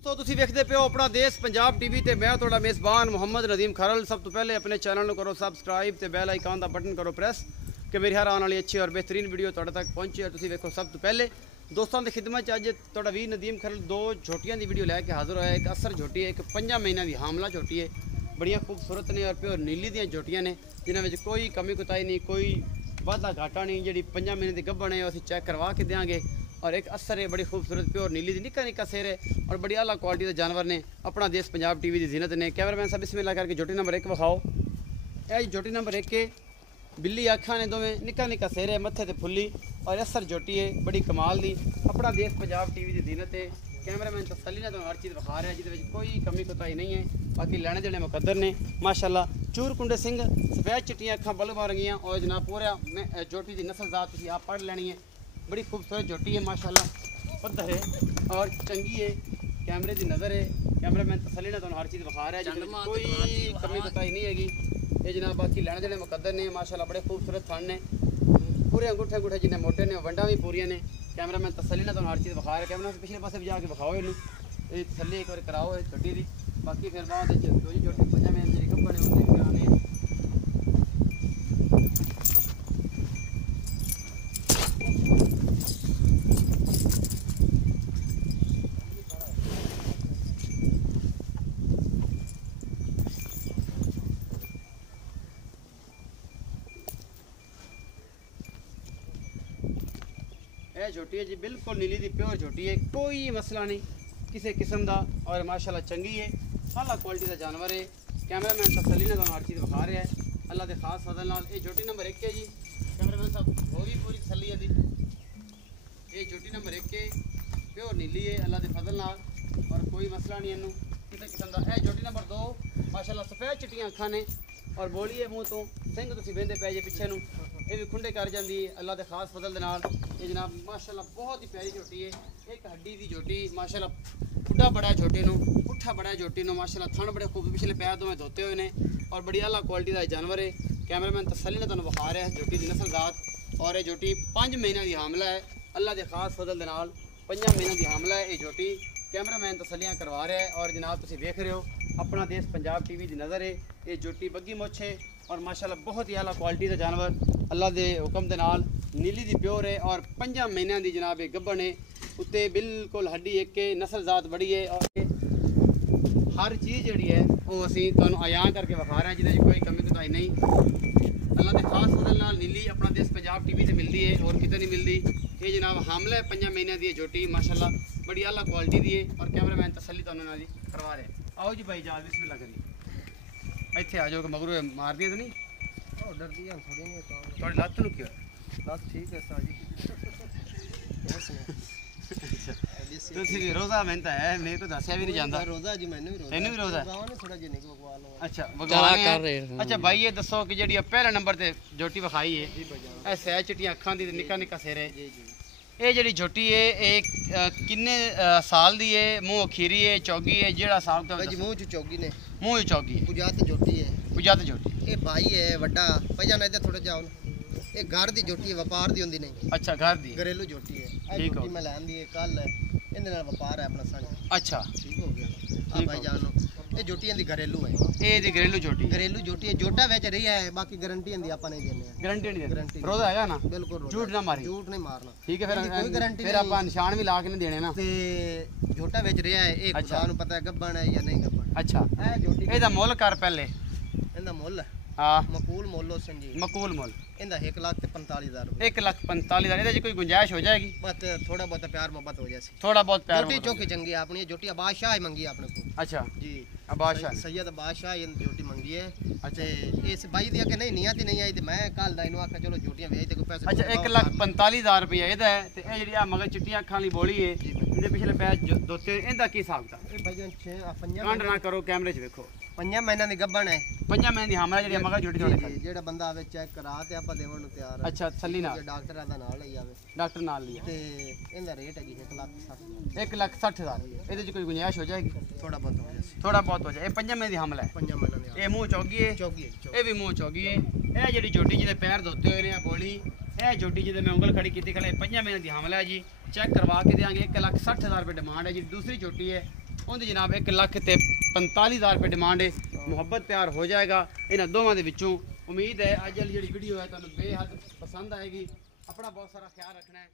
तो तुसी वेखदे पे हो अपना देश पंजाब टीवी ते मैं तुहाडा मेज़बान मोहम्मद नदीम खरल। सब तो पहले अपने चैनल को करो सब्सक्राइब ते बैल आइकन का बटन करो प्रेस कि मेरी हर आने वाली अच्छी और बेहतरीन वीडियो तुहाडे तक पहुंचे। और तुसी वेखो सब तो पहले दोस्तों की खिदमत अज तुहाडा वीर नदीम खरल दो झोटियां की वीडियो लैके हाजिर होया। एक असर झोटी है, एक 5 महीनों की हामला झोटी है। बड़िया खूबसूरत ने और प्योर नीली दी झोटियां ने जिन्होंने कोई कमी कुताई नहीं, कोई वाधा घाटा नहीं। जी 5 महीने की गब्बन है असीं चैक करवा के देंगे। और एक असर है बड़ी खूबसूरत प्योर नीली दी निक्का निक्का सिर है और बड़ी आला क्वालिटी के जानवर ने। अपना देश पंजाब टीवी की जीनत ने। कैमरामैन साहब बिस्मिल्लाह करके झोटी नंबर 1 विखाओ। यह झोटी नंबर 1 है, बिल्ली आखा ने दोवें, निक्का निक्का सिर है, मत्थे ते फुल्ली और असर झोटी है बड़ी कमाल दी। अपना देश पंजाब टीवी की जीनत है। कैमरामैन तसल्ली ने तो हर चीज़ विखा रहा है जिसमें कोई कमी कोताही नहीं है। बाकी लैने देने मुकद्दर ने माशाल्लाह। चूर कुंडे सिंह, सफेद चिट्टियां अखा बलबा रंगियां और जनाब पूरा झोटी की नस्ल जात तुसीं आप पढ़ लेनी है। बड़ी खूबसूरत झोटी है माशाल्लाह, पत्थर है और चंगी है। कैमरे की नज़र है। कैमरामैन तसल्ली ने तो हर चीज़ विखा रहा है जिसमें कोई कमी कोताही नहीं हैगी। ये जनाब बाकी लैने देने मुकद्दर ने माशाल्लाह। बड़े खूबसूरत थन ने, पूरे अंगूठे अंगूठे जिन्हें मोटे ने, वंडा भी पूरियां ने। कैमरामैन तसल्ली ने तो हर चीज़ विखा रहा है। कैमरा पिछले पासे भी जाके विखाओ इनू, ये तसल्ली एक बार कराओ इस झोटी की। बाकी फिर बाद दूजी झोटी 5 महीने की गब्बन है उन्हें भी करानी है। यह झोटी है जी बिल्कुल नीली दी प्योर झोटी है, कोई मसला नहीं किसी किस्म का और माशाल्लाह चंगी है, आला क्वालिटी का जानवर है। कैमरामैन तसल्ली ने तो हर चीज़ विखा रहा है अल्लाह के खास फजल नाल। ये झोटी नंबर 1 है जी। कैमरामैन साहब वो भी पूरी तसल्ली है जी। ये झोटी नंबर 1 है, प्योर नीली है अल्लाह के फजल नाल और कोई मसला नहीं इनू किसी किस्म का। यह झोटी नंबर 2 माशाल्लाह सफेद चिट्टियां अखा ने और बोली है मूँह तो सिंह तुसीं वेंदे पै जे पिछे नूं, ये भी खुंडे कर जाती है अल्लाह के खास फजल दे नाल। ये जनाब माशाल्लाह बहुत ही प्यारी झोटी है। एक हड्डी की झोटी माशाल्लाह, खुड्डा बड़ा है झोटी नूं, पुट्ठा बड़ा है झोटी नूं माशाल्लाह। थन बड़े खूब पिछले पैर दोवें धोते हुए ने और बड़ी आला क्वालिटी का जानवर है। कैमरामैन तसल्ली ने तुहानूं विखा रहा है झोटी की नस्ल जात। और ये झोटी 5 महीनों की हामला है अल्लाह के खास फजल दे नाल। 5 महीनों की हामला है ये झोटी। कैमरामैन तसल्लियां करवा रहा है और जनाब तुसीं वेख रहे हो अपना देश पंजाब टीवी की नज़र है। ये झोटी बग्गी मुछ है और माशाल्लाह बहुत ही आला क्वालिटी का जानवर अल्लाह के हुक्म के नाल नीली दी प्योर है और 5 महीनों की जनाब एक गब्बन है। उत्ते बिल्कुल हड्डी एक के नस्ल जात बड़ी है और हर चीज़ जी है वो असीं तुहानूं अयां करके विखा रहे हैं जिहदे कोई कमी कोताही नहीं। अल्लाह के खास फजल नाल नीली अपना देश पंजाब टीवी से मिलती है और कितने नहीं मिलती। ये जनाब हामला है 5 महीनों की झोटी माशाल्लाह, बड़ी आला क्वालिटी दी है और कैमरामैन तसल्ली तुहानूं नाल करवा रहे हैं। आओ जी भाई जाल बिस्मिल्लाह करिए। इत्थे आ जाओ कि मगरू मार दिया तो नहीं? डरदी है थोड़ी नहीं तो थोड़ी लत्त नूं क्यों? बस ठीक है साजी। ਤੁਸੀਂ ਰੋਜ਼ਾ ਮਿਹਨਤ ਹੈ, ਮੇਰੇ ਕੋ ਦੱਸਿਆ ਵੀ ਨਹੀਂ ਜਾਂਦਾ। ਰੋਜ਼ਾ ਜੀ ਮੈਨੂੰ ਵੀ ਰੋਜ਼ਾ। ਤੈਨੂੰ ਵੀ ਰੋਜ਼ਾ? ਥੋੜਾ ਜਿਹਾ ਨਹੀਂ ਬਕਵਾ ਲਓ। ਅੱਛਾ ਭਗਵਾਨ ਕਰ ਰਹੇ। ਅੱਛਾ ਭਾਈ ਇਹ ਦੱਸੋ ਕਿ ਜਿਹੜੀ ਪਹਿਲੇ ਨੰਬਰ ਤੇ ਝੋਟੀ ਵਿਖਾਈ ਹੈ ਇਹ ਸਹਿ ਚਿੱਟੀਆਂ ਅੱਖਾਂ ਦੀ ਤੇ ਨਿੱਕਾ ਨਿੱਕਾ ਸਿਰ ਹੈ, ਜੀ ਜੀ ਇਹ ਜਿਹੜੀ ਝੋਟੀ ਹੈ ਇਹ ਕਿੰਨੇ ਸਾਲ ਦੀ ਹੈ? ਮੂੰਹ ਖੀਰੀ ਹੈ, ਚੌਗੀ ਹੈ, ਜਿਹੜਾ ਹਿਸਾਬ ਦਾ ਜੀ ਮੂੰਹ ਚ ਚੌਗੀ ਨੇ, ਮੂੰਹ ਚ ਚੌਗੀ ਹੈ, ਪੁਜਾਤ ਝੋਟੀ ਹੈ, ਪੁਜਾਤ ਝੋਟੀ। ਇਹ ਭਾਈ ਹੈ ਵੱਡਾ ਪਹਿਲਾਂ ਨਾ ਇੱਧਰ ਥੋੜਾ ਜਾਓ। ਇਹ ਘਰ ਦੀ ਝੋਟੀ ਹੈ, ਵਪਾਰ ਦੀ ਹੁੰਦੀ ਨਹੀਂ। ਅੱਛਾ ਘਰ ਦੀ ਘਰੇਲੂ ਝੋਟੀ ਹੈ। ਠੀਕ ਝੋਟੀ ਮੈਂ ਲੈਣ ਦੀ ਹੈ ਕੱਲ, ਇਹਦੇ ਨਾਲ ਵਪਾਰ ਹੈ ਆਪਣਾ ਸਾਂਝਾ। ਅੱਛਾ ਠੀਕ ਹੋ ਗਿਆ ਆ ਭਾਈ ਜਾਨ ਨੂੰ। ਇਹ ਝੋਟੀਆਂ ਦੀ ਘਰੇਲੂ ਹੈ, ਇਹ ਦੀ ਘਰੇਲੂ ਝੋਟੀ। घरेलू झोटी है, जोटा बेच रही है, बाकी गारंटी होंदी आपा नहीं देने। गारंटी नहीं गारंटी देते? रोज़ा है ना? बिल्कुल झूठ ना मारी, झूठ नहीं मारना। ठीक है फिर कोई गारंटी फिर आप निशान भी ला के नहीं देने ना। ते झोटा बेच रहा है, एक खुदा नु पता है गब्बन है या नहीं गब्बन। अच्छा ए झोटी ਇਹਦਾ ਮੁੱਲ ਕਰ ਪਹਿਲੇ। ਇਹਦਾ ਮੁੱਲ ਹਾਂ ਮਕੂਲ ਮੁੱਲ ਹੁਸਨ ਜੀ, ਮਕੂਲ ਮੁੱਲ ਇਹਦਾ 1,45,000 रुपए। 1,45,000। ਇਹਦੇ 'ਚ ਕੋਈ ਗੁੰਜਾਇਸ਼ ਹੋ ਜਾਏਗੀ? बस थोड़ा बहुत प्यार मोहब्बत हो जाए। थोड़ा बहुत प्यार झोटी चौकी चंगी है अपनी। झोटी बादशाह ही मंगी अपने को। अच्छा जी बादशाह सैयद बादशाह ये झोटी मंगी है। अच्छा इस भाई दी के नहीं नियत ही नहीं आई, मैं कल दा इनु आखा चलो झोटियां वेच दे कोई पैसे। अच्छा 1,45,000 रुपया ਇਹਦਾ ਹੈ ਤੇ ਇਹ ਜਿਹੜੀ ਆ ਮਗਰ ਚਿੱਟੀਆਂ ਅੱਖਾਂ ਵਾਲੀ ਬੋਲੀ ਹੈ ਇਹਦੇ ਪਿਛਲੇ ਪੈਰ ਦੋਤੇ, ਇਹਦਾ ਕੀ ਹਿਸਾਬ ਦਾ? ਇਹ ਭਾਈ 5 ਕਾਂਡ ਨਾ ਕਰੋ, ਕੈਮਰੇ 'ਚ ਵੇਖੋ। 5 ਮਹੀਨਿਆਂ ਦੀ ਗੱਭਣ ਹੈ। 5 ਮਹੀਨੇ ਦੀ ਹਾਮਲਾ ਜਿਹੜੀ ਮਗਰ ਝੋਟੀ ਤੁਹਾਡੇ ਕੋਲ। ਜਿਹੜਾ ਬੰਦਾ ਆਵੇ ਚੈੱਕ ਕਰਾ ਤੇ ਆਪਾਂ ਦੇਵਣ ਨੂੰ ਤਿਆਰ ਆ। ਅੱਛਾ ਤਸੱਲੀ ਨਾਲ ਡਾਕਟਰਾਂ ਦਾ ਨਾਲ ਲਈ ਆਵੇ, ਡਾਕਟਰ ਨਾਲ ਲਿਆ ਤੇ ਇਹਦਾ ਰੇਟ ਹੈ ਜੀ 1,60,000। 1,60,000। ਇਹਦੇ 'ਚ ਕੋਈ ਗੁੰਜਾਇਸ਼ ਹੋ ਜਾਏਗੀ? ਥੋੜਾ ਬਹੁਤ ਹੋ ਜਾਏ। ਥੋੜਾ ਬਹੁਤ ਹੋ ਜਾਏ। ਇਹ 5 ਮਹੀਨੇ ਦੀ ਹਾਮਲਾ ਹੈ। 5 ਮਹੀਨਿਆਂ ਦੀ ਇਹ ਮੂੰਹ ਚੌਗੀ ਹੈ, ਚੌਗੀ ਹੈ। ਇਹ ਵੀ ਮੂੰਹ ਚੌਗੀ ਹੈ। ਇਹ ਜਿਹੜੀ ਝੋਟੀ ਜਿਹਦੇ ਪੈਰ ਧੋਤੇ ਹੋਏ ਨੇ ਆ ਬੋਲੀ, ਇਹ ਝੋਟੀ ਜਿਹਦੇ ਮੈਂ ਉਂਗਲ ਖੜੀ ਕੀਤੀ ਖਲੇ 5 ਮਹੀਨੇ ਦੀ ਹਾਮਲਾ ਹੈ ਜੀ। ਚੈੱਕ ਕਰਵਾ ਕੇ ਦੇਾਂਗੇ। 1,60,000 ਰੁਪਏ ਡਿਮਾਂਡ ਹੈ ਜੀ। ਦੂਸਰੀ ਝੋਟੀ ਹੈ ਉਹਦੀ ਜਨਾਬ 1,45,000 ਰੁਪਏ ਡਿਮਾਂਡ ਹੈ। ਮੁਹੱਬਤ ਪਿਆਰ ਹੋ ਜਾਏਗਾ ਇਹਨਾਂ ਦੋਵਾਂ ਦੇ ਵਿੱਚੋਂ। ਉਮੀਦ ਹੈ ਅੱਜ ਵਾਲੀ ਜਿਹੜੀ ਵੀਡੀਓ ਹੈ ਤੁਹਾਨੂੰ ਬੇਹੱਦ ਪਸੰਦ ਆਏਗੀ। ਆਪਣਾ ਬਹੁਤ ਸਾਰਾ ਖਿਆਲ ਰੱਖਣਾ ਹੈ।